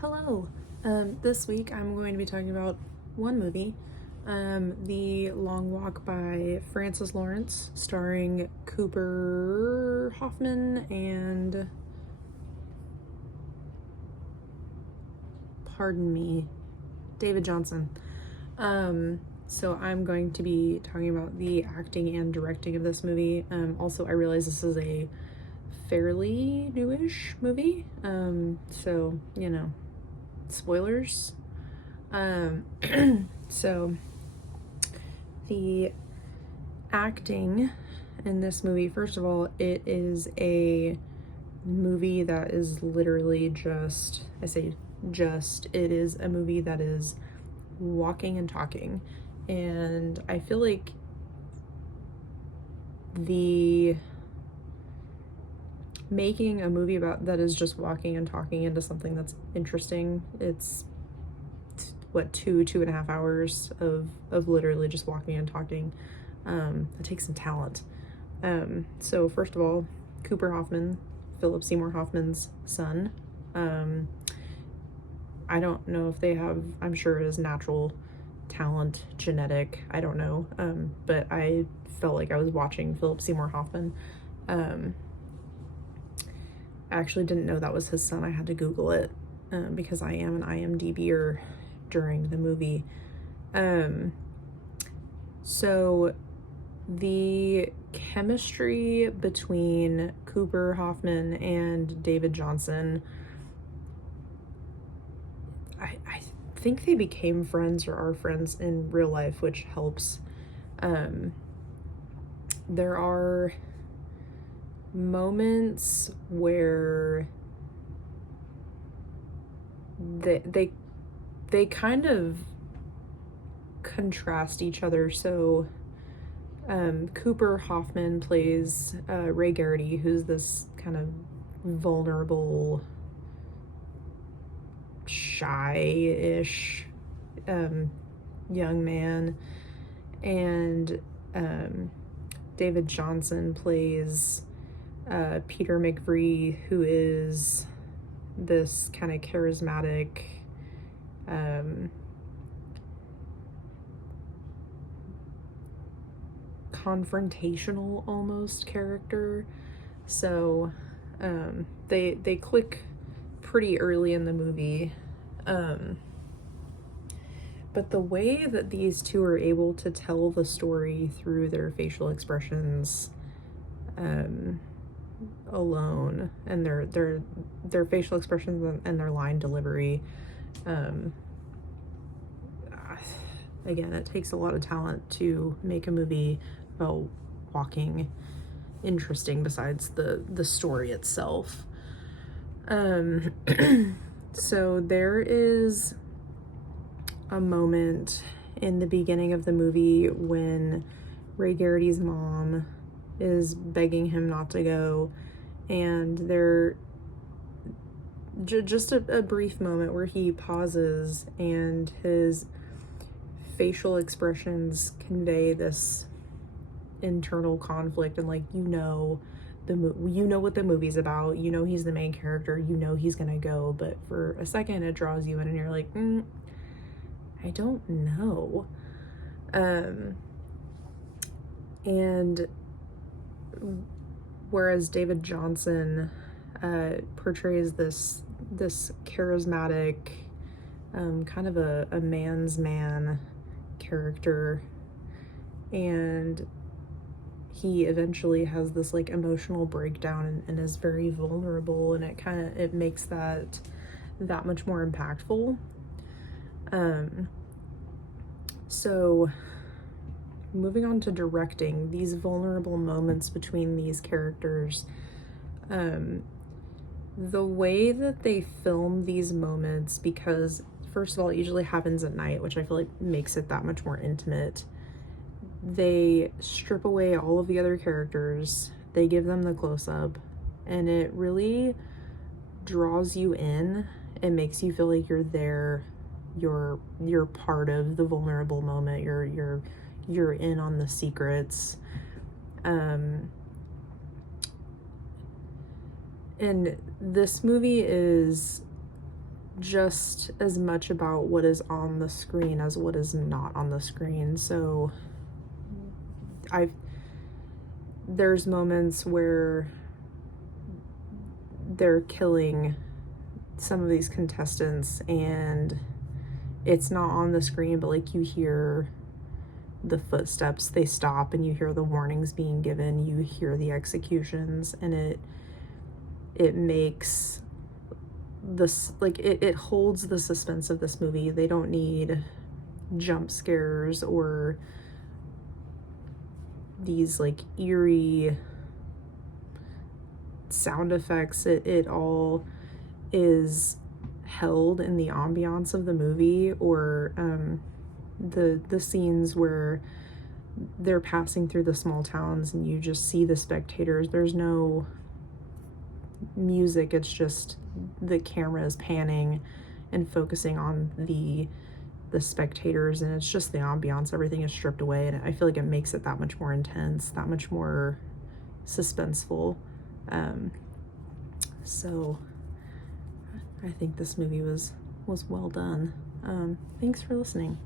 Hello. This week I'm going to be talking about one movie, The Long Walk by Francis Lawrence, starring Cooper Hoffman and, pardon me, David Johnson. So I'm going to be talking about the acting and directing of this movie. Also, I realize this is a fairly newish movie, so, spoilers. So the acting in this movie, first of all, it is a movie that is literally it is a movie that is walking and talking. And I feel like the making a movie about that is just walking and talking into something that's interesting, it's what, 2.5 hours of literally just walking and talking. It takes some talent. So first of all, Cooper Hoffman, Philip Seymour Hoffman's son. I don't know if they have, I'm sure it is natural talent, genetic, I don't know. But I felt like I was watching Philip Seymour Hoffman. I actually didn't know that was his son. I had to Google it because I am an IMDb'er during the movie. So the chemistry between Cooper Hoffman and David Johnson, I think they became friends or are friends in real life, which helps. There are moments where they kind of contrast each other. So Cooper Hoffman plays Ray Garrity, who's this kind of vulnerable, shy-ish young man, and David Johnson plays Peter McVree, who is this kind of charismatic, confrontational almost character. So they click pretty early in the movie. But the way that these two are able to tell the story through their facial expressions alone, and their facial expressions and their line delivery, again, it takes a lot of talent to make a movie about walking interesting besides the story itself. So there is a moment in the beginning of the movie when Ray Garrity's mom is begging him not to go, and there just a brief moment where he pauses and his facial expressions convey this internal conflict, and like, you know what the movie's about, he's the main character, he's gonna go, but for a second it draws you in and you're like, I don't know. And whereas David Johnson portrays this charismatic, kind of a man's man character, and he eventually has this like emotional breakdown and is very vulnerable, and it makes that much more impactful. So moving on to directing, these vulnerable moments between these characters, the way that they film these moments, because first of all, it usually happens at night, which I feel like makes it that much more intimate. They strip away all of the other characters, they give them the close-up, and it really draws you in. It makes you feel like you're there, you're part of the vulnerable moment, you're in on the secrets. And this movie is just as much about what is on the screen as what is not on the screen. So there's moments where they're killing some of these contestants and it's not on the screen, but like you hear the footsteps, they stop, and you hear the warnings being given, you hear the executions, and it makes this, like, it holds the suspense of this movie. They don't need jump scares or these like eerie sound effects. It all is held in the ambiance of the movie, or the scenes where they're passing through the small towns and you just see the spectators. There's no music, it's just the camera is panning and focusing on the spectators, and it's just the ambiance. Everything is stripped away, and I feel like it makes it that much more intense, that much more suspenseful. So I think this movie was well done. Thanks for listening.